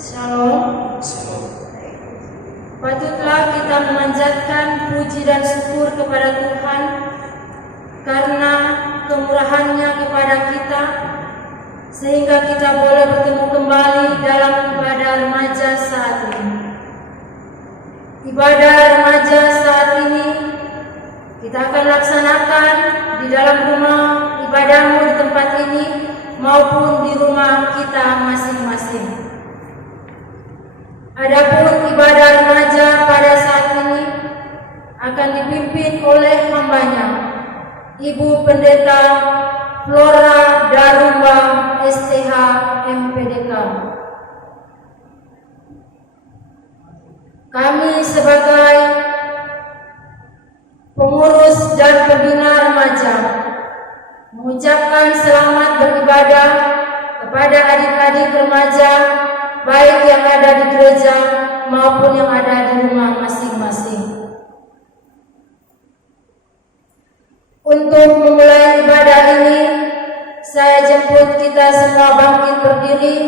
Shalom. Patutlah kita memanjatkan puji dan syukur kepada Tuhan karena kemurahan-Nya kepada kita, sehingga kita boleh bertemu kembali dalam ibadah remaja saat ini. Ibadah remaja saat ini kita akan laksanakan di dalam rumah ibadahmu di tempat ini maupun di rumah kita masing-masing. Adapun ibadah remaja pada saat ini akan dipimpin oleh hambanya, Ibu Pendeta Flora Darumba STH MPDK. Kami sebagai pengurus dan pembina remaja mengucapkan selamat beribadah kepada adik-adik remaja, baik yang ada di gereja maupun yang ada di rumah masing-masing. Untuk memulai ibadah ini, saya jemput kita semua bangkit berdiri.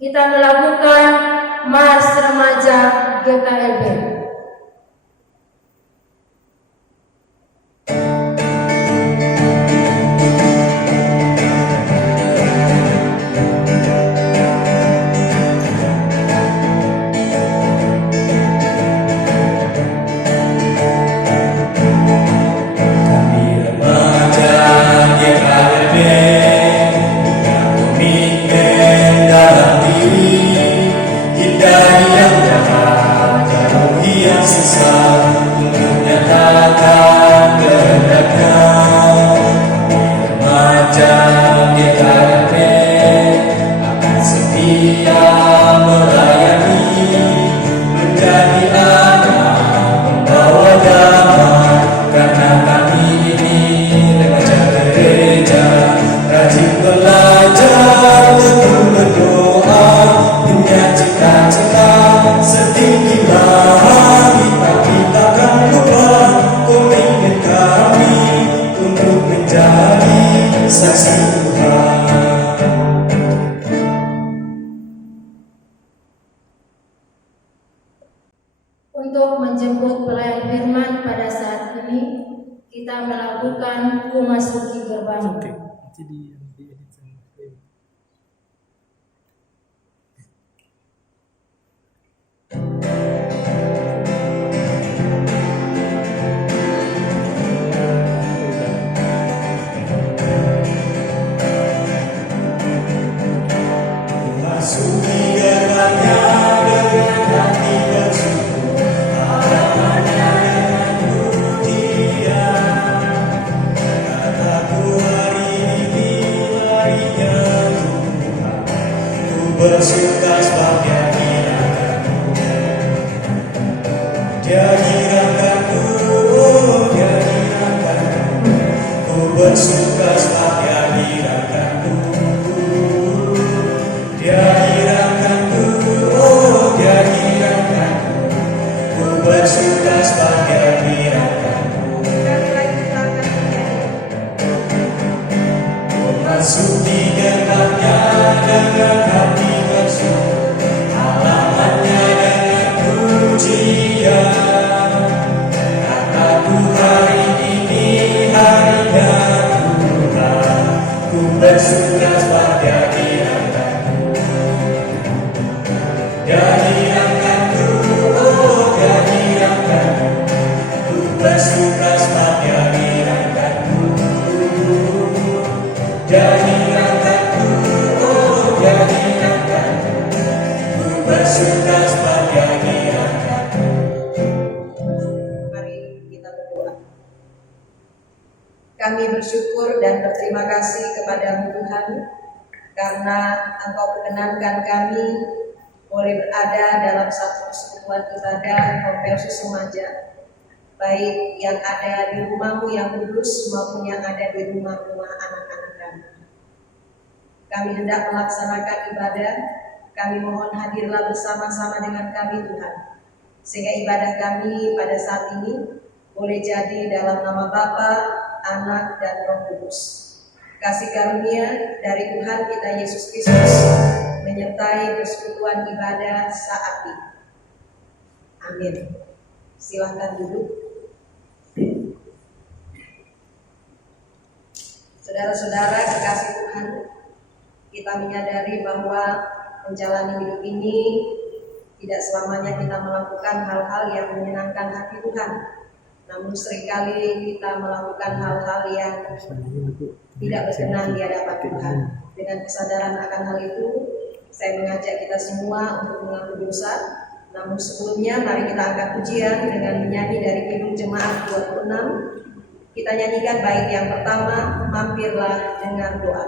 Kita melakukan Mars Remaja GKLB. Untuk menjemput pelayan firman pada saat ini, kita melakukan memasuki gerbang. Kami bersyukur dan berterima kasih kepada Tuhan karena Engkau perkenankan kami boleh berada dalam satu persekutuan ibadah Konversus Remaja, baik yang ada di rumahmu yang kudus maupun yang ada di rumah-rumah anak-anak kami. Kami hendak melaksanakan ibadah, kami mohon hadirlah bersama-sama dengan kami Tuhan, sehingga ibadah kami pada saat ini boleh jadi dalam nama Bapa, Anak, dan Roh Kudus. Kasih karunia dari Tuhan kita Yesus Kristus menyertai persekutuan ibadah saat ini. Amin. Silahkan duduk. Saudara-saudara kekasih Tuhan, kita menyadari bahwa menjalani hidup ini tidak selamanya kita melakukan hal-hal yang menyenangkan hati Tuhan. Namun seringkali kita melakukan hal-hal yang tidak berkenan di hadapan Tuhan. Dengan kesadaran akan hal itu, saya mengajak kita semua untuk mengaku dosa. Namun sebelumnya mari kita angkat pujian dengan menyanyi dari Kidung Jemaat 26. Kita nyanyikan bait yang pertama, Mampirlah Dengar Doa.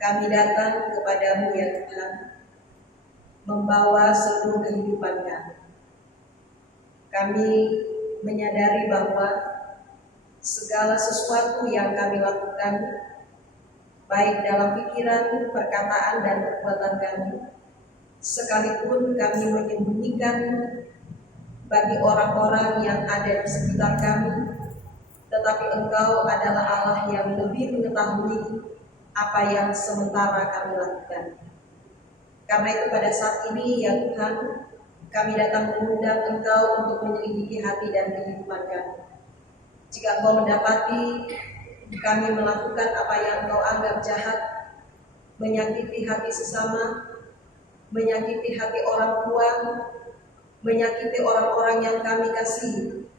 Kami datang kepadamu ya Tuhan, membawa seluruh kehidupan kami. Kami menyadari bahwa segala sesuatu yang kami lakukan, baik dalam pikiran, perkataan, dan perbuatan kami, sekalipun kami menyembunyikan bagi orang-orang yang ada di sekitar kami, tetapi Engkau adalah Allah yang lebih mengetahui apa yang sementara kami lakukan. Karena itu pada saat ini ya Tuhan, kami datang mengundang Engkau untuk menyelidiki hati dan kehidupan kami. Jika Engkau mendapati kami melakukan apa yang Engkau anggap jahat, menyakiti hati sesama, menyakiti hati orang tua, menyakiti orang-orang yang kami kasihi,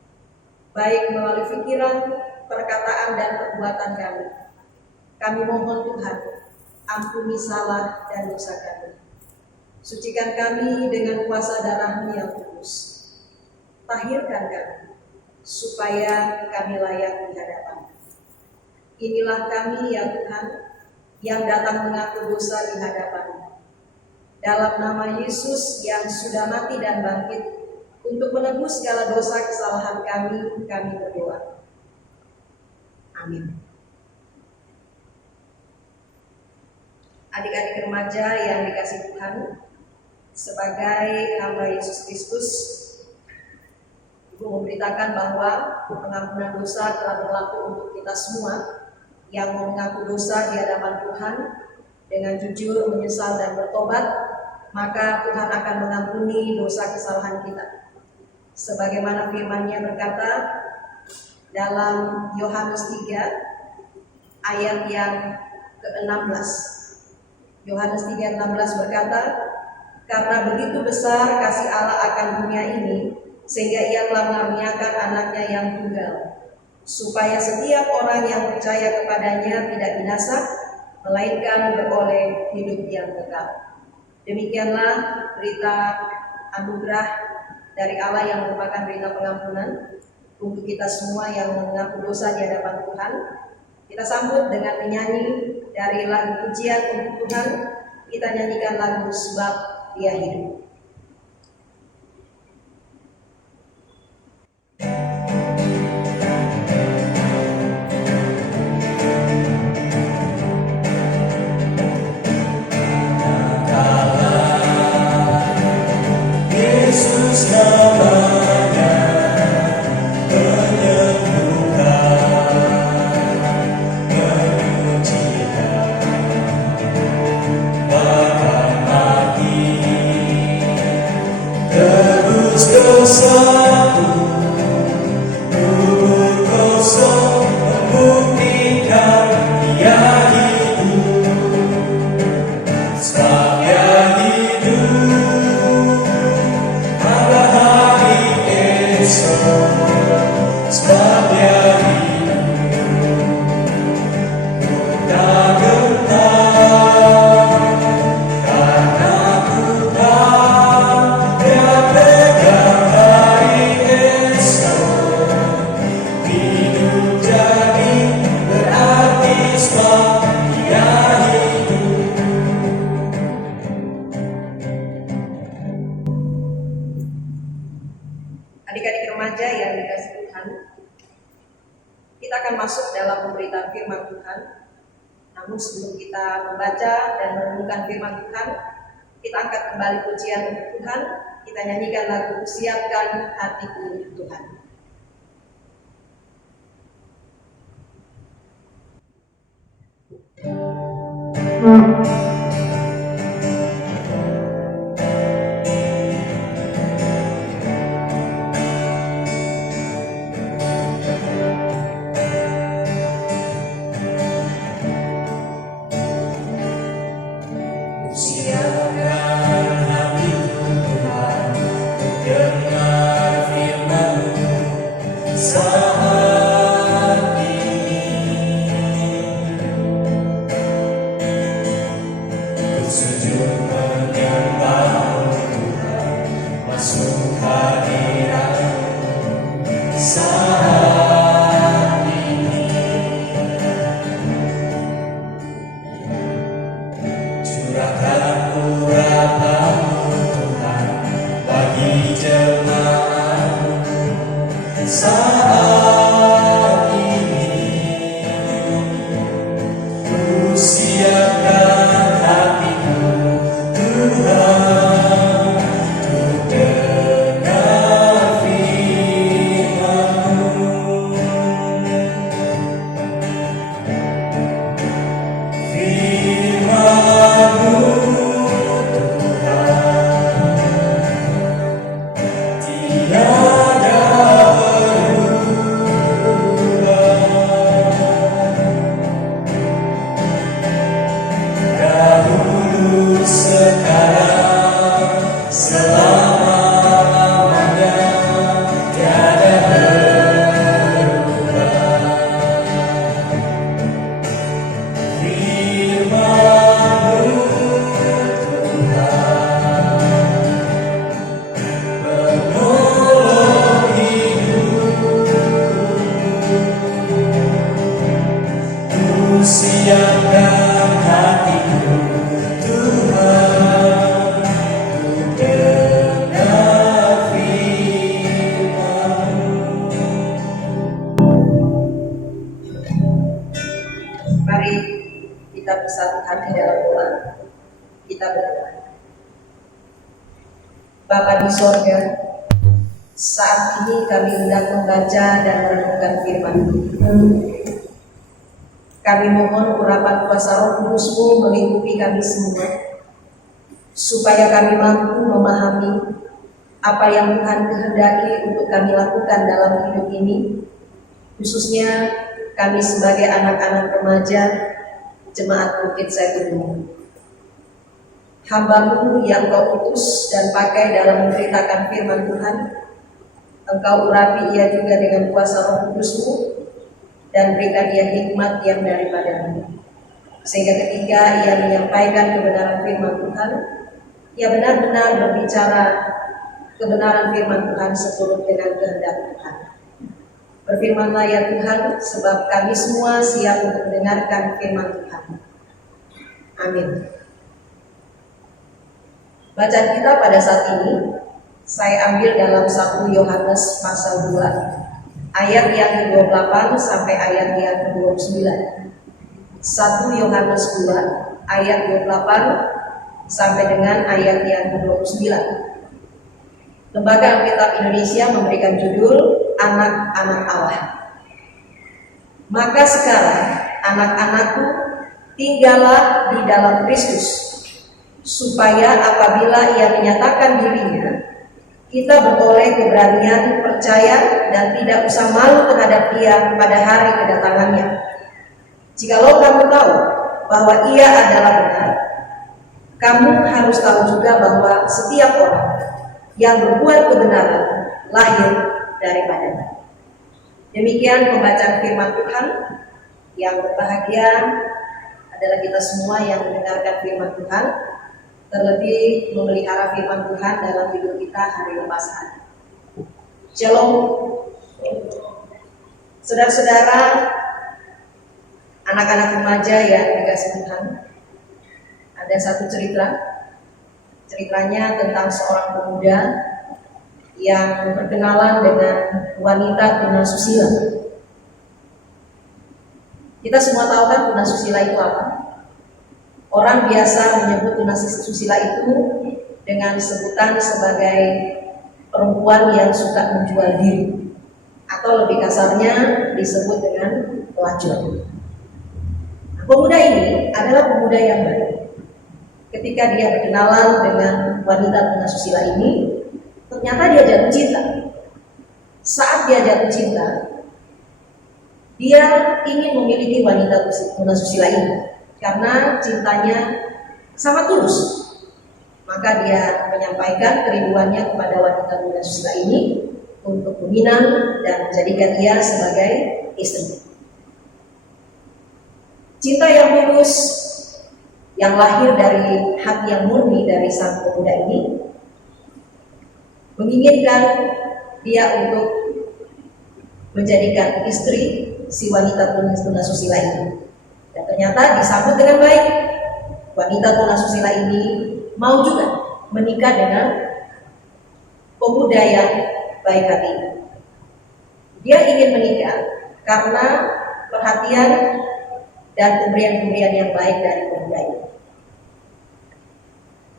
baik melalui pikiran, perkataan, dan perbuatan kami, kami mohon Tuhan, ampuni salah dan dosa kami. Sucikan kami dengan kuasa darah-Mu yang kudus. Tahirkan kami, supaya kami layak di hadapan-Mu. Inilah kami ya Tuhan, yang datang mengaku dosa di hadapan-Mu. Dalam nama Yesus yang sudah mati dan bangkit, untuk menebus segala dosa kesalahan kami berdoa. Amin. Adik-adik remaja yang dikasihi Tuhan, sebagai hamba Yesus Kristus, Ibu memberitakan bahwa pengampunan dosa telah berlaku untuk kita semua yang mau mengaku dosa di hadapan Tuhan dengan jujur, menyesal, dan bertobat, maka Tuhan akan mengampuni dosa kesalahan kita. Sebagaimana firman-Nya berkata dalam Yohanes 3 ayat yang ke-16. Yohanes 3:16 berkata, karena begitu besar kasih Allah akan dunia ini, sehingga Ia telah mengaruniakan anaknya yang tunggal, supaya setiap orang yang percaya kepadanya tidak binasa, melainkan beroleh hidup yang kekal. Demikianlah berita anugerah dari Allah yang merupakan berita pengampunan untuk kita semua yang mengaku dosa di hadapan Tuhan. Kita sambut dengan menyanyi dari lagu pujian untuk Tuhan. Kita nyanyikan lagu Sebab Dia Hidup. Yesus namanya Adik-adik remaja yang dikasih Tuhan, kita akan masuk dalam pemberitaan firman Tuhan. Namun sebelum kita membaca dan merenungkan firman Tuhan, kita angkat kembali pujian untuk Tuhan. Kita nyanyikan lagu Siapkan Hatiku untuk Tuhan. Mari kita bersatukan di dalam doa. Kita berdoa. Bapa di sorga, saat ini kami hendak membaca dan merenungkan firman-Mu. Kami mohon urapan kuasa Roh Kudus-Mu melingkupi kami semua, supaya kami mampu memahami apa yang Tuhan kehendaki untuk kami lakukan dalam hidup ini, khususnya kami sebagai anak-anak remaja Jemaat Bukit Zaitun. Hamba-Mu yang Kau utus dan pakai dalam memberitakan firman Tuhan, Engkau urapi ia juga dengan kuasa Roh Kudus-Mu dan berikan ia hikmat yang daripada-Mu, sehingga ketika ia menyampaikan kebenaran firman Tuhan, ia benar-benar berbicara kebenaran firman Tuhan seturut dengan kehendak Tuhan. Berfirmanlah ya Tuhan, sebab kami semua siap untuk mendengarkan firman Tuhan. Amin. Bacaan kita pada saat ini saya ambil dalam 1 Yohanes pasal 2 ayat yang ke-28 sampai ayat yang ke-29. 1 Yohanes 2 ayat 28 sampai dengan ayat yang ke-29. Lembaga Alkitab Indonesia memberikan judul Anak-anak Allah. Maka sekarang anak-anakku, tinggallah di dalam Kristus, supaya apabila ia menyatakan dirinya, kita beroleh keberanian percaya dan tidak usah malu terhadap dia pada hari kedatangannya. Jikalau kamu tahu bahwa ia adalah benar, kamu harus tahu juga bahwa setiap orang yang berbuat kebenaran lahir daripadanya. Demikian pembacaan firman Tuhan. Yang berbahagia adalah kita semua yang mendengarkan firman Tuhan, terlebih memelihara firman Tuhan dalam hidup kita hari lepas hari. Shalom. Saudara-saudara, anak-anak remaja yang dikasihi Tuhan, ada satu ceritanya tentang seorang pemuda yang berkenalan dengan wanita tunasusila. Kita semua tahu kan tunasusila itu apa? Orang biasa menyebut tunasusila itu dengan sebutan sebagai perempuan yang suka menjual diri, atau lebih kasarnya disebut dengan pelacur. Nah, pemuda ini adalah pemuda yang baik. Ketika dia berkenalan dengan wanita tunasusila ini, ternyata dia jatuh cinta. Saat dia jatuh cinta, dia ingin memiliki wanita tunasusila ini karena cintanya sangat tulus. Maka dia menyampaikan kerinduannya kepada wanita tunasusila ini untuk meminang dan menjadikan dia sebagai istri. Cinta yang tulus yang lahir dari hati yang murni dari sang pemuda ini menginginkan dia untuk menjadikan istri si wanita tunasusila ini. Dan ternyata disambut dengan baik. Wanita tunasusila ini mau juga menikah dengan pemuda yang baik hati. Dia ingin menikah karena perhatian dan pemberian-pemberian yang baik dari pemuda ini.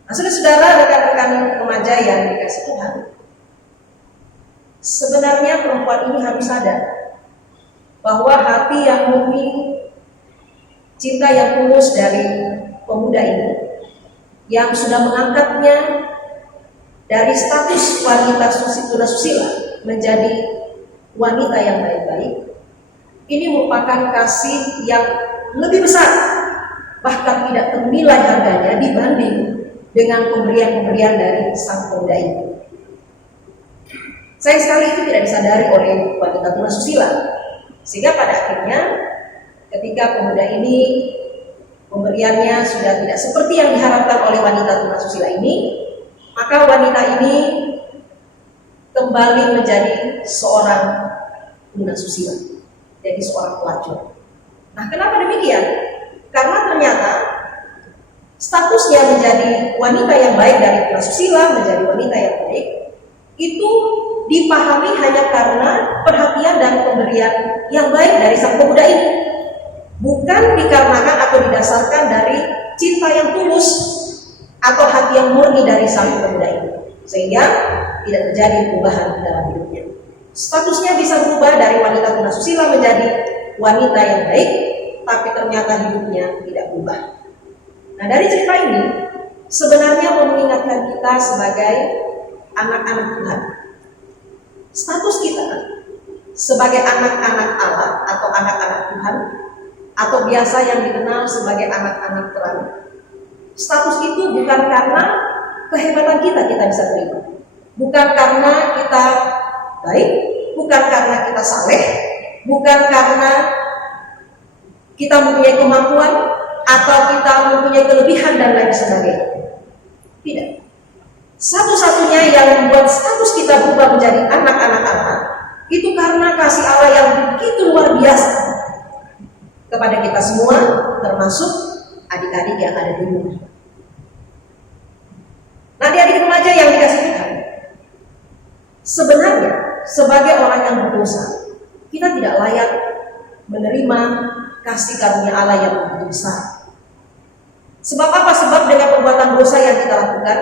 Nah, saudara-saudara, rekan-rekan remaja yang dikasihi Tuhan, sebenarnya perempuan ini harus sadar bahwa hati yang murni, cinta yang tulus dari pemuda ini yang sudah mengangkatnya dari status wanita tunasusila menjadi wanita yang baik-baik, ini merupakan kasih yang lebih besar, bahkan tidak ternilai harganya dibanding dengan pemberian-pemberian dari sang pemuda ini. Sayang sekali itu tidak disadari oleh wanita tunasusila, sehingga pada akhirnya ketika pemuda ini pemberiannya sudah tidak seperti yang diharapkan oleh wanita tunasusila ini, maka wanita ini kembali menjadi seorang tunasusila, jadi seorang pelacur. Nah, kenapa demikian? Karena ternyata statusnya menjadi wanita yang baik dari tunasusila menjadi wanita yang baik itu dipahami hanya karena perhatian dan pemberian yang baik dari sang pemuda ini, bukan dikarenakan atau didasarkan dari cinta yang tulus atau hati yang murni dari sang pemuda ini, sehingga tidak terjadi perubahan dalam hidupnya. Statusnya bisa berubah dari wanita tunasusila menjadi wanita yang baik, tapi ternyata hidupnya tidak berubah. Nah, dari cerita ini sebenarnya mau mengingatkan kita sebagai anak-anak Tuhan. Status kita sebagai anak-anak Allah atau anak-anak Tuhan, atau biasa yang dikenal sebagai anak-anak terang. Status itu bukan karena kehebatan kita bisa terima, bukan karena kita baik, bukan karena kita saleh, bukan karena kita mempunyai kemampuan atau kita mempunyai kelebihan dan lain sebagainya. Tidak. Satu-satunya yang membuat status kita berubah menjadi anak-anak Allah itu karena kasih Allah yang begitu luar biasa kepada kita semua, termasuk adik-adik yang ada di rumah. Nah, adik-adik remaja yang dikasihi Tuhan, sebenarnya sebagai orang yang berdosa, kita tidak layak menerima kasih karunia Allah yang begitu besar. Sebab apa? Sebab dengan perbuatan dosa yang kita lakukan,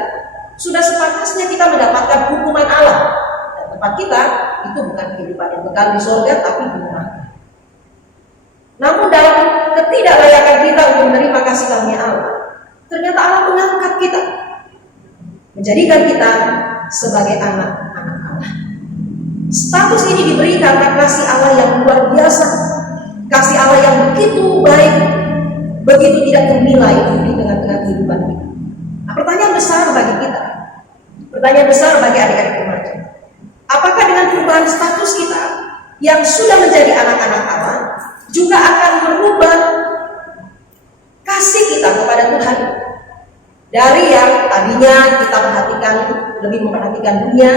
sudah sepantasnya kita mendapatkan hukuman Allah. Dan tempat kita itu bukan kehidupan yang kekal di surga, tapi di neraka. Namun dalam ketidaklayakan kita untuk menerima kasih karunia Allah, ternyata Allah mengangkat kita, menjadikan kita sebagai anak-anak Allah. Status ini diberi karena kasih Allah yang luar biasa, kasih Allah yang begitu baik, begitu tidak ternilai di tengah-tengah kehidupan kita. Nah, pertanyaan besar bagi kita, pertanyaan besar bagi adik-adik remaja, apakah dengan perubahan dengan status kita yang sudah menjadi anak-anak Allah juga akan merubah kasih kita kepada Tuhan. Dari yang tadinya kita lebih memperhatikan dunia,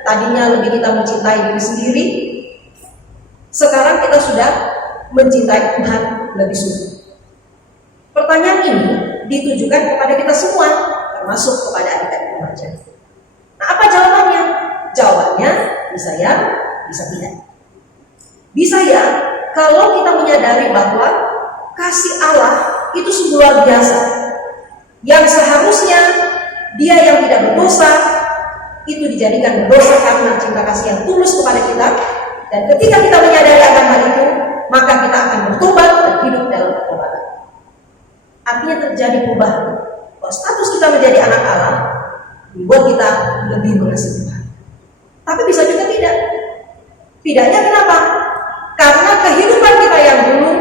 tadinya lebih kita mencintai diri sendiri, sekarang kita sudah mencintai Tuhan lebih sungguh. Pertanyaan ini ditujukan kepada kita semua, termasuk kepada adik-adik remaja. Nah, apa jawabannya? Jawabannya bisa ya, bisa tidak. Bisa ya, kalau kita menyadari bahwa kasih Allah itu sungguh luar biasa, yang seharusnya dia yang tidak berdosa itu dijadikan berdosa karena cinta kasih yang tulus kepada kita. Dan ketika kita menyadari akan hal itu, maka kita akan bertobat dan hidup dalam pertobatan. Artinya terjadi perubahan. Kalau status kita menjadi anak Allah membuat kita lebih mengasihi Tuhan. Tapi bisa juga tidak. Tidaknya kenapa? Karena kehidupan kita yang dulu,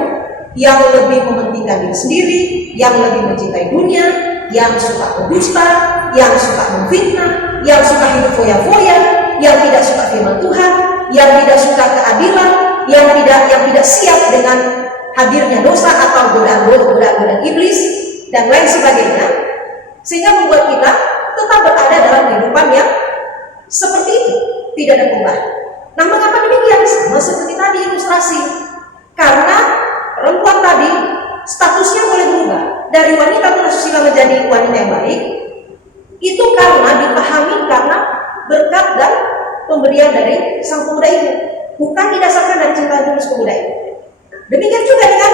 yang lebih mementingkan diri sendiri, yang lebih mencintai dunia, yang suka berdusta, yang suka memfitnah, yang suka hidup foya-foya, yang tidak suka firman Tuhan, yang tidak suka keadilan, yang tidak siap dengan hadirnya dosa atau godaan iblis dan lain sebagainya, sehingga membuat kita tetap berada dalam kehidupan yang seperti itu, tidak ada perubahan. Nah, mengapa demikian? Sama seperti tadi ilustrasi, karena perempuan tadi statusnya boleh berubah dari wanita tersusila menjadi wanita yang baik, itu karena dipahami karena berkat dan pemberian dari sang pemuda itu, bukan didasarkan dari cinta tulus pemuda itu. Demikian juga dengan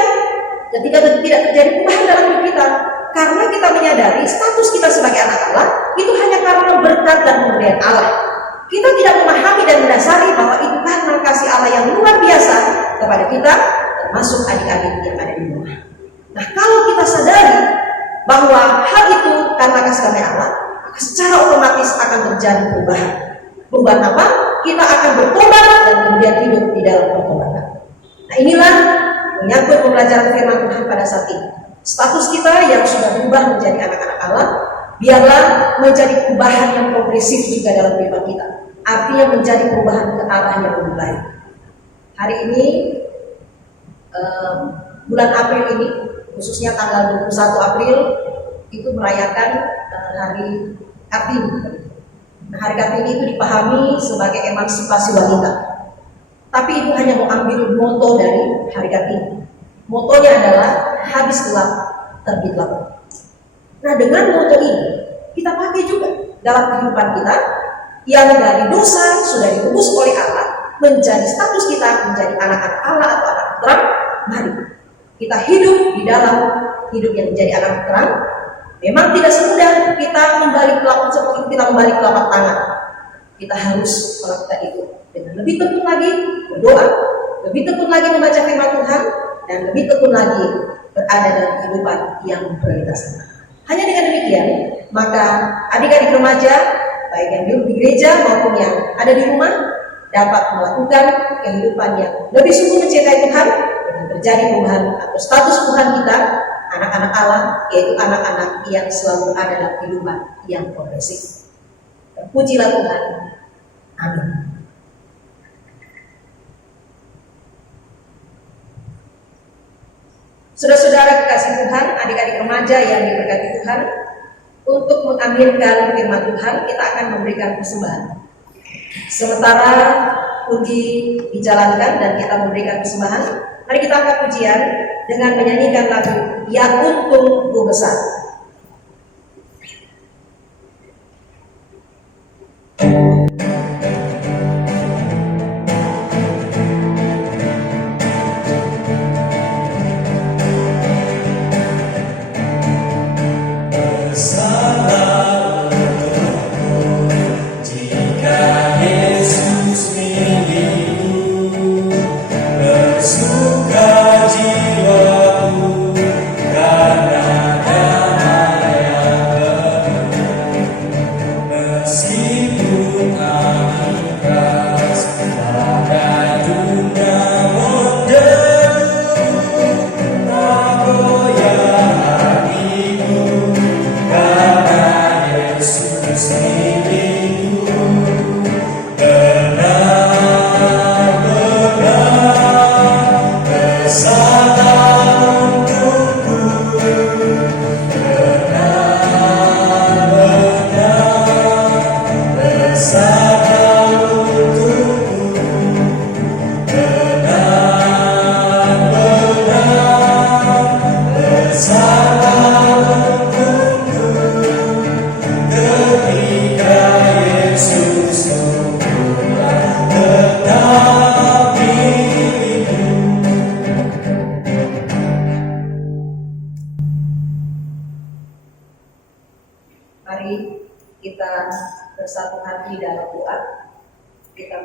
ketika tidak terjadi perubahan dalam hidup kita, karena kita menyadari status kita sebagai anak Allah itu hanya karena berkat dan pemberian Allah. Kita tidak memahami dan mendasari bahwa itu karena kasih Allah yang luar biasa kepada kita, termasuk adik-adik yang ada di rumah. Nah, kalau kita sadari bahwa hal itu karena kasih karunia Allah, maka secara otomatis akan terjadi perubahan. Perubahan apa? Kita akan bertobat dan kemudian hidup di dalam pertobatan. Nah, inilah menyangkut pembelajaran firman Tuhan pada saat ini. Status kita yang sudah berubah menjadi anak-anak Allah, biarlah menjadi perubahan yang progresif juga dalam kehidupan kita. Artinya menjadi perubahan ke arah yang lebih baik. Hari ini, bulan April ini, khususnya tanggal 21 April, itu merayakan Hari Kartini. Nah, Hari Kartini itu dipahami sebagai emansipasi wanita. Tapi itu hanya mengambil moto dari Hari Kartini. Motonya adalah habis gelap, terbit gelap. Nah, dengan moto ini kita pakai juga dalam kehidupan kita yang dari dosa sudah ditebus oleh Allah menjadi status kita menjadi anak-anak Allah atau anak terang. Mari kita hidup di dalam hidup yang menjadi anak terang. Memang tidak semudah kita kembali ke lapak tangan. Kita harus melakukan itu dengan lebih tekun lagi berdoa, lebih tekun lagi membaca firman Tuhan, dan lebih tekun lagi berada dalam kehidupan yang berkualitas. Hanya dengan demikian, maka adik-adik remaja, baik yang di gereja maupun yang ada di rumah, dapat melakukan kehidupan yang lebih sungguh mencintai Tuhan dengan terjadi perubahan atau status Tuhan kita, anak-anak Allah, yaitu anak-anak yang selalu ada dalam kehidupan yang progresif. Terpujilah Tuhan. Amin. Saudara-saudara kekasih Tuhan, adik-adik remaja yang diberkati Tuhan, untuk mengaminkan firman Tuhan, kita akan memberikan persembahan. Sementara puji dijalankan dan kita memberikan persembahan, mari kita angkat pujian dengan menyanyikan lagu Yang Untung Ku Besar. Meskipun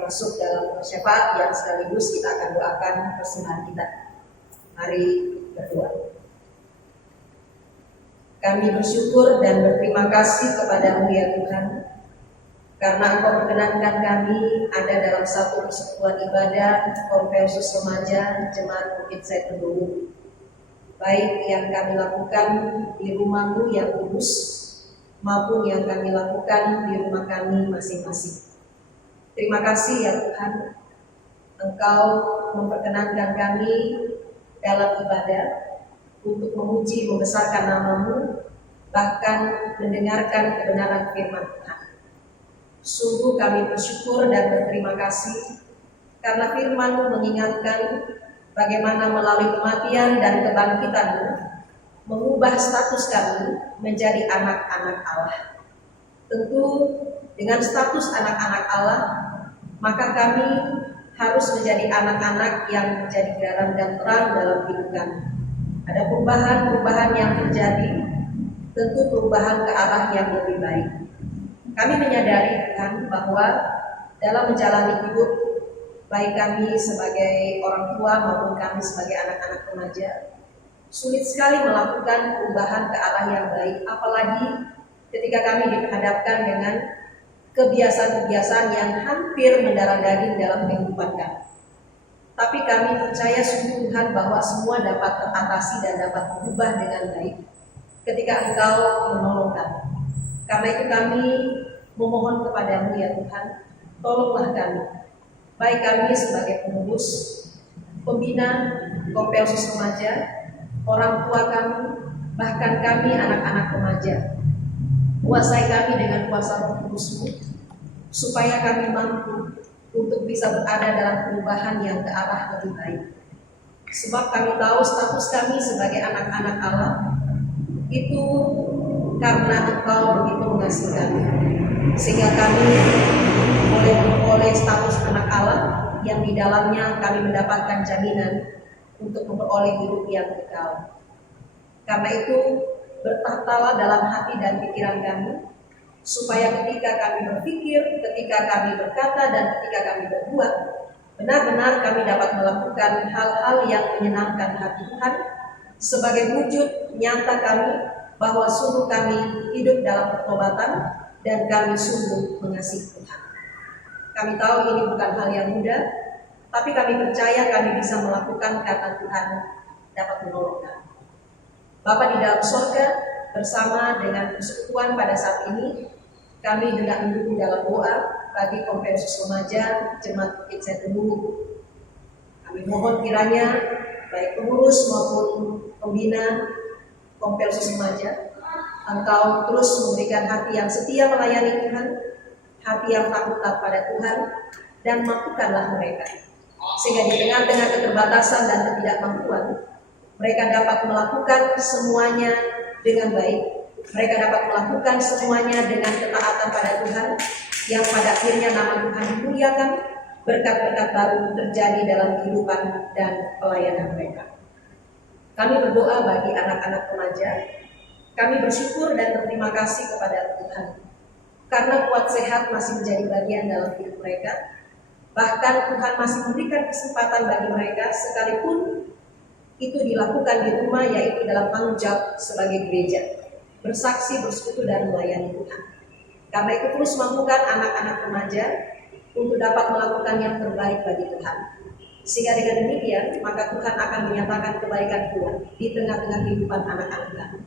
masuk dalam syafaat yang sekaligus kita akan doakan persembahan kita. Mari berdoa. Kami bersyukur dan berterima kasih kepadamu ya Tuhan, karena Engkau perkenankan kami ada dalam satu persekutuan ibadah Konferensi Remaja Jemaat Bukit Saiful, baik yang kami lakukan di rumah-Mu yang kudus maupun yang kami lakukan di rumah kami masing-masing. Terima kasih ya Tuhan, Engkau memperkenankan kami dalam ibadah untuk memuji membesarkan nama-Mu, bahkan mendengarkan kebenaran firman Tuhan. Sungguh kami bersyukur dan berterima kasih karena firman-Mu mengingatkan bagaimana melalui kematian dan kebangkitan-Mu mengubah status kami menjadi anak-anak Allah. Tentu dengan status anak-anak Allah, maka kami harus menjadi anak-anak yang menjadi garam dan terang dalam hidup kami. Ada perubahan-perubahan yang terjadi, tentu perubahan ke arah yang lebih baik. Kami menyadari Tuhan bahwa dalam menjalani hidup, baik kami sebagai orang tua maupun kami sebagai anak-anak remaja, sulit sekali melakukan perubahan ke arah yang baik, apalagi ketika kami dihadapkan dengan kebiasaan-kebiasaan yang hampir mendarah daging dalam kehidupan kami. Tapi kami percaya sungguh Tuhan bahwa semua dapat teratasi dan dapat berubah dengan baik ketika Engkau menolong kami. Karena itu kami memohon kepadamu ya Tuhan, tolonglah kami, baik kami sebagai pengurus, pembina, Konferensi Remaja, orang tua kami, bahkan kami anak-anak remaja. Kuasai kami dengan kuasa Roh Kudus-Mu, supaya kami mampu untuk bisa berada dalam perubahan yang ke arah lebih baik. Sebab kami tahu status kami sebagai anak-anak Allah itu karena Engkau begitu mengasihi kami, sehingga kami boleh memperoleh status anak Allah yang di dalamnya kami mendapatkan jaminan untuk memperoleh hidup yang kekal. Karena itu bertahtalah dalam hati dan pikiran kami, supaya ketika kami berpikir, ketika kami berkata, dan ketika kami berbuat, benar-benar kami dapat melakukan hal-hal yang menyenangkan hati Tuhan, sebagai wujud nyata kami bahwa sungguh kami hidup dalam pertobatan dan kami sungguh mengasihi Tuhan. Kami tahu ini bukan hal yang mudah, tapi kami percaya kami bisa melakukan karena Tuhan dapat menolong kami. Bapa di dalam surga, bersama dengan persekutuan pada saat ini, kami hendak mendukung dalam doa bagi Konferensi Remaja Jemaat Bukit Saiful. Kami mohon kiranya baik pengurus maupun pembina Konferensi Remaja, Engkau terus memberikan hati yang setia melayani Tuhan, hati yang takut pada Tuhan, dan mampukanlah mereka, sehingga di tengah-tengah keterbatasan dan ketidakmampuan, mereka dapat melakukan semuanya dengan baik. Mereka dapat melakukan semuanya dengan ketaatan pada Tuhan, yang pada akhirnya nama Tuhan dimuliakan, berkat-berkat baru terjadi dalam kehidupan dan pelayanan mereka. Kami berdoa bagi anak-anak remaja. Kami bersyukur dan berterima kasih kepada Tuhan, karena kuat sehat masih menjadi bagian dalam hidup mereka. Bahkan Tuhan masih memberikan kesempatan bagi mereka, sekalipun itu dilakukan di rumah, yaitu dalam tanggung jawab sebagai gereja, bersaksi, bersekutu, dan melayani Tuhan. Karena itu terus mampukan anak-anak remaja untuk dapat melakukan yang terbaik bagi Tuhan. Sehingga dengan demikian, maka Tuhan akan menyatakan kebaikan Tuhan di tengah-tengah kehidupan anak-anak kami.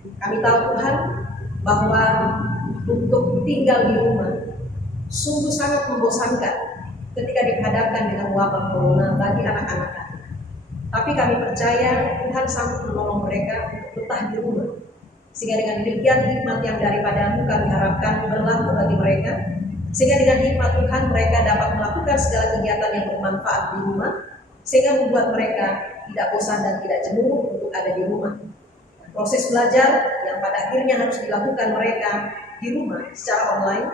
Kami tahu Tuhan bahwa untuk tinggal di rumah sungguh sangat membosankan ketika dihadapkan dengan wabah corona bagi anak-anak kami. Tapi kami percaya Tuhan sanggup menolong mereka untuk betah di rumah. Sehingga dengan demikian hikmat yang daripada-Mu kami harapkan berlaku bagi mereka. Sehingga dengan hikmat Tuhan mereka dapat melakukan segala kegiatan yang bermanfaat di rumah, sehingga membuat mereka tidak bosan dan tidak jenuh untuk ada di rumah. Proses belajar yang pada akhirnya harus dilakukan mereka di rumah secara online,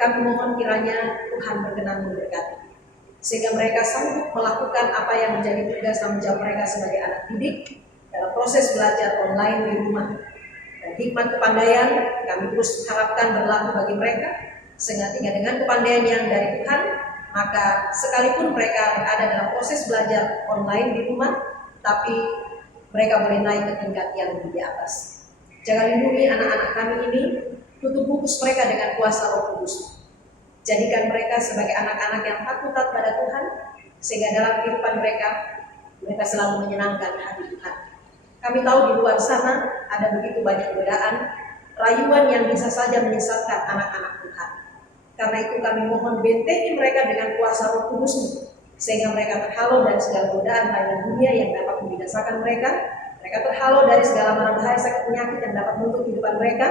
kami mohon kiranya Tuhan berkenan memberkati, sehingga mereka sanggup melakukan apa yang menjadi tugas tanggung jawab mereka sebagai anak didik dalam proses belajar online di rumah. Dan hikmat kepandaian kami terus harapkan berlaku bagi mereka, sehingga dengan kepandaian yang dari Tuhan, Maka sekalipun mereka berada dalam proses belajar online di rumah, tapi mereka boleh naik ke tingkat yang lebih di atas. Jangan lindungi anak-anak kami ini, tutup bungkus mereka dengan kuasa Roh Kudus. Jadikan mereka sebagai anak-anak yang takut pada Tuhan, sehingga dalam kehidupan mereka selalu menyenangkan hati Tuhan. Kami tahu di luar sana ada begitu banyak godaan, rayuan yang bisa saja menyesatkan anak-anak Tuhan. Karena itu kami mohon bentengi mereka dengan kuasa Roh Kudus-Mu, sehingga mereka terhalau dari segala godaan lain dunia yang dapat membinasakan mereka. Mereka terhalau dari segala mara bahaya sakit penyakit yang dapat menuntut kehidupan mereka,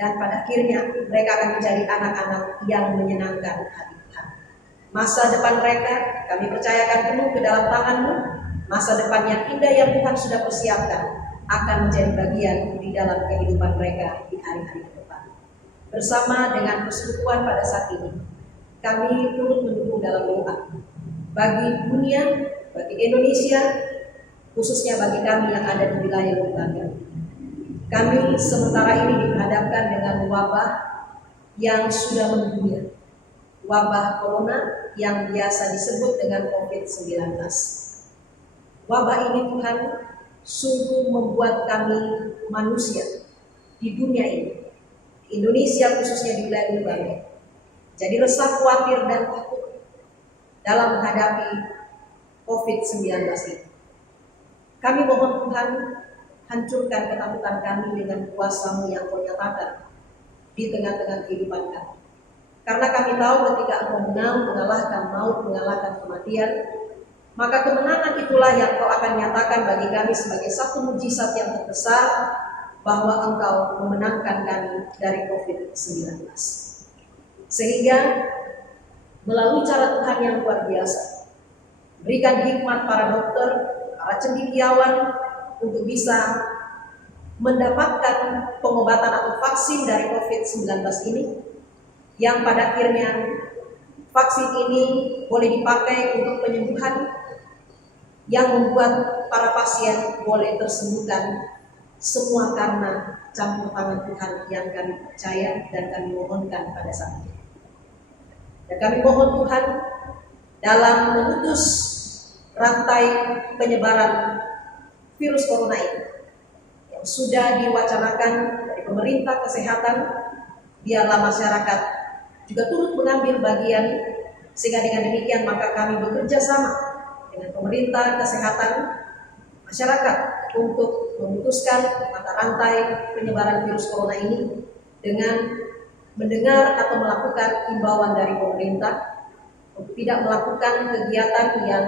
dan pada akhirnya mereka akan menjadi anak-anak yang menyenangkan hati Tuhan. Masa depan mereka kami percayakan penuh ke dalam tangan-Mu. Masa depan yang indah yang Tuhan sudah persiapkan akan menjadi bagian di dalam kehidupan mereka di hari-hari ke depan. Bersama dengan persekutuan pada saat ini, kami turut mendukung dalam doa bagi dunia, bagi Indonesia, khususnya bagi kami yang ada di wilayah tetangga. Kami sementara ini dihadapkan dengan wabah yang sudah mendunia, wabah corona yang biasa disebut dengan COVID-19. Wabah ini Tuhan sungguh membuat kami manusia di dunia ini, di Indonesia khususnya di wilayah tetangga, jadi resah, khawatir, dan takut dalam menghadapi COVID-19 ini. Kami mohon Tuhan, hancurkan ketakutan kami dengan kuasa-Mu yang Kau nyatakan di tengah-tengah kehidupan kami. Karena kami tahu ketika Engkau menang, mengalahkan maut, mengalahkan kematian, maka kemenangan itulah yang Kau akan nyatakan bagi kami sebagai satu mujizat yang terbesar, bahwa Engkau memenangkan kami dari COVID-19. Sehingga melalui cara Tuhan yang luar biasa, berikan hikmat para dokter, para cendekiawan untuk bisa mendapatkan pengobatan atau vaksin dari COVID-19 ini, yang pada akhirnya vaksin ini boleh dipakai untuk penyembuhan yang membuat para pasien boleh tersembuhkan, semua karena campur tangan Tuhan yang kami percaya dan kami mohonkan pada saat ini. Dan kami mohon Tuhan dalam memutus rantai penyebaran virus corona ini yang sudah diwacanakan dari pemerintah kesehatan, biarlah masyarakat juga turut mengambil bagian, sehingga dengan demikian maka kami bekerja sama dengan pemerintah kesehatan, masyarakat untuk memutuskan mata rantai penyebaran virus corona ini dengan mendengar atau melakukan himbauan dari pemerintah untuk tidak melakukan kegiatan yang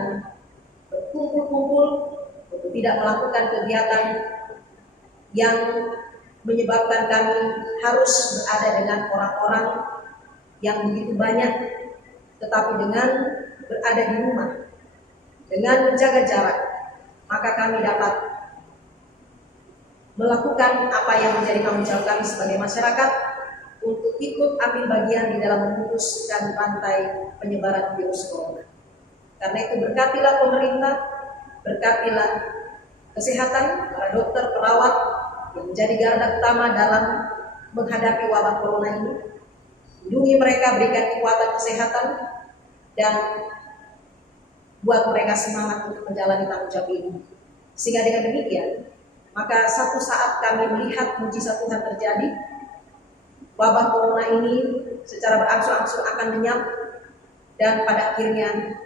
berkumpul-kumpul, untuk tidak melakukan kegiatan yang menyebabkan kami harus berada dengan orang-orang yang begitu banyak, tetapi dengan berada di rumah, dengan menjaga jarak, maka kami dapat melakukan apa yang menjadi tanggung jawab kami sebagai masyarakat untuk ikut ambil bagian di dalam memutuskan rantai penyebaran virus corona. Karena itu berkatilah pemerintah, berkatilah kesehatan, para dokter, perawat yang menjadi garda utama dalam menghadapi wabah corona ini. Lindungi mereka, berikan kekuatan kesehatan, dan buat mereka semangat untuk menjalani tanggung jawab ini. Sehingga dengan demikian, maka satu saat kami melihat mujizat Tuhan terjadi, wabah corona ini secara berangsur-angsur akan lenyap, dan pada akhirnya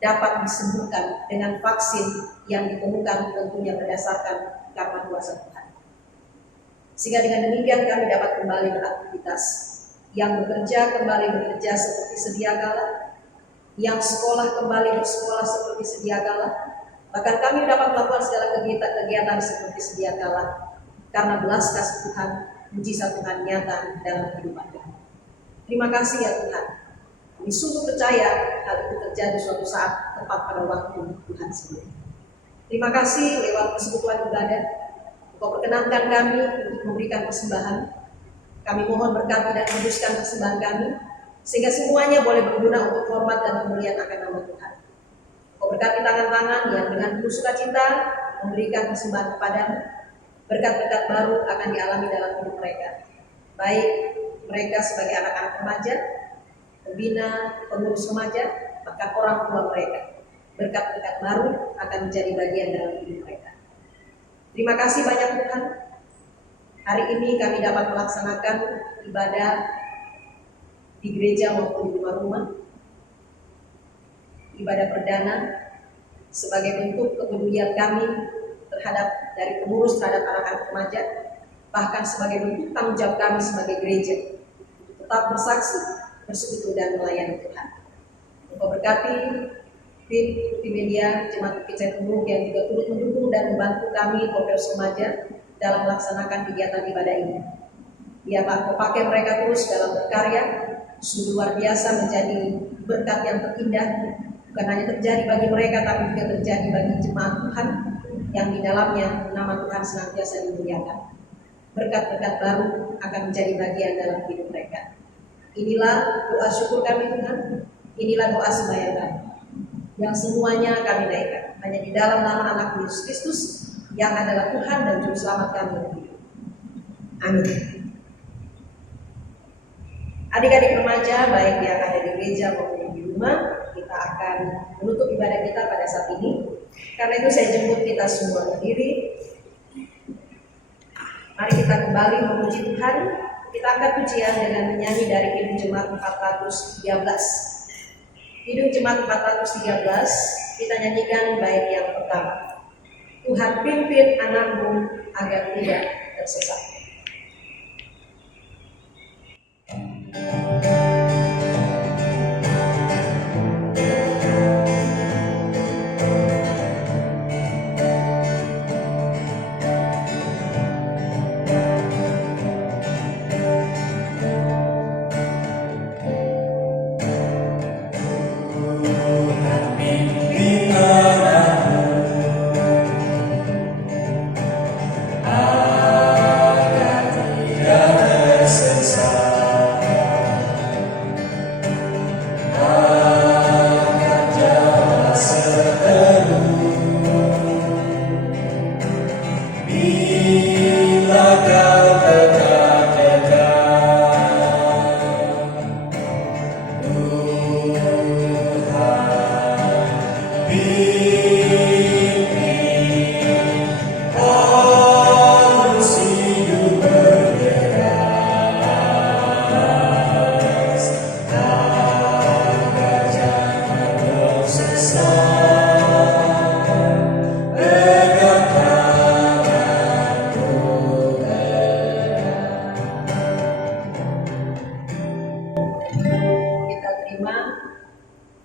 dapat disembuhkan dengan vaksin yang ditemukan tentunya berdasarkan karena kuasa Tuhan. Sehingga dengan demikian kami dapat kembali beraktivitas, yang bekerja kembali bekerja seperti sedia kala, yang sekolah kembali bersekolah seperti sedia kala, bahkan kami dapat melakukan segala kegiatan seperti sedia kala, karena belas kasih Tuhan, mujizat Tuhan nyata dalam kehidupan kami. Terima kasih ya Tuhan. Kami sungguh percaya hal itu terjadi suatu saat tepat pada waktu Tuhan sendiri. Terima kasih lewat persekutuan ibadah, Engkau perkenankan kami untuk memberikan persembahan. Kami mohon berkati dan kuduskan persembahan kami, sehingga semuanya boleh berguna untuk hormat dan kemuliaan akan nama Tuhan. Engkau berkati tangan-tangan yang dengan penuh sukacita memberikan persembahan kepadamu. Berkat-berkat baru akan dialami dalam hidup mereka, baik mereka sebagai anak-anak remaja, pembina, pengurus remaja, bahkan orang tua mereka. Berkat-berkat baru akan menjadi bagian dalam hidup mereka. Terima kasih banyak Tuhan. Hari ini kami dapat melaksanakan ibadah di gereja maupun di rumah-rumah. Ibadah perdana sebagai bentuk kepedulian kami terhadap dari pengurus terhadap anak-anak remaja, bahkan sebagai bentuk tanggung jawab kami sebagai gereja tetap bersaksi, bersekutu dan melayani Tuhan. Engkau berkati tim media Jemaat Bukit Said Tunduk yang juga turut mendukung dan membantu kami Polres Remaja dalam melaksanakan kegiatan ibadah ini. Ya Pak, Kau pakai mereka terus dalam berkarya, sungguh luar biasa menjadi berkat yang terindah, bukan hanya terjadi bagi mereka, tapi juga terjadi bagi jemaat Tuhan yang di dalamnya nama Tuhan senantiasa dimuliakan. Berkat-berkat baru akan menjadi bagian dalam hidup mereka. Inilah doa syukur kami Tuhan, inilah doa sembahyang kami, yang semuanya kami naikkan hanya di dalam nama anak Yesus Kristus yang adalah Tuhan dan Juru Selamat kami. Amin. Adik-adik remaja, baik yang ada di gereja maupun di rumah, kita akan menutup ibadah kita pada saat ini. Karena itu saya jemput kita semua berdiri. Mari kita kembali memuji Tuhan. Kita angkat pujian dengan menyanyi dari Kidung Jemaat 413. Kidung Jemaat 413, kita nyanyikan bait yang pertama. Tuhan pimpin anakmu agar tidak tersesat.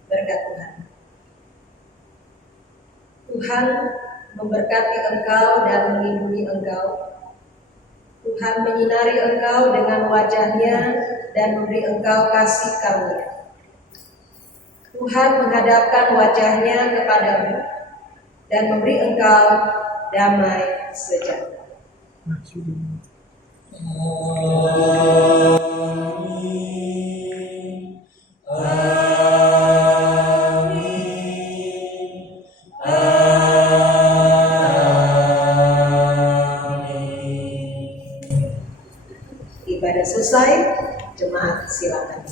Berkat Tuhan. Tuhan memberkati engkau dan melindungi engkau. Tuhan menyinari engkau dengan wajah-Nya dan memberi engkau kasih karunia. Tuhan menghadapkan wajah-Nya kepadamu dan memberi engkau damai sejahtera. Ibadah selesai, jemaat silakan.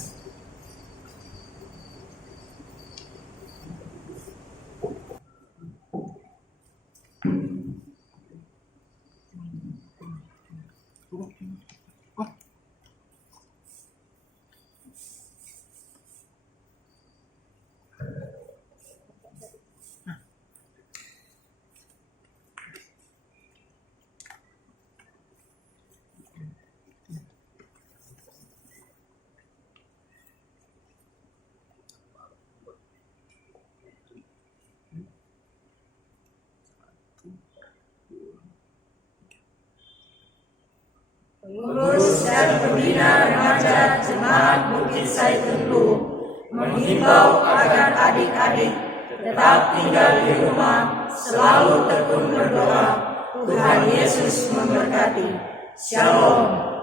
Pengurus dan pembina remaja Jemaat Bukit Said Tunduk menghimbau agar adik-adik tetap tinggal di rumah, selalu tekun berdoa. Tuhan Yesus memberkati. Shalom.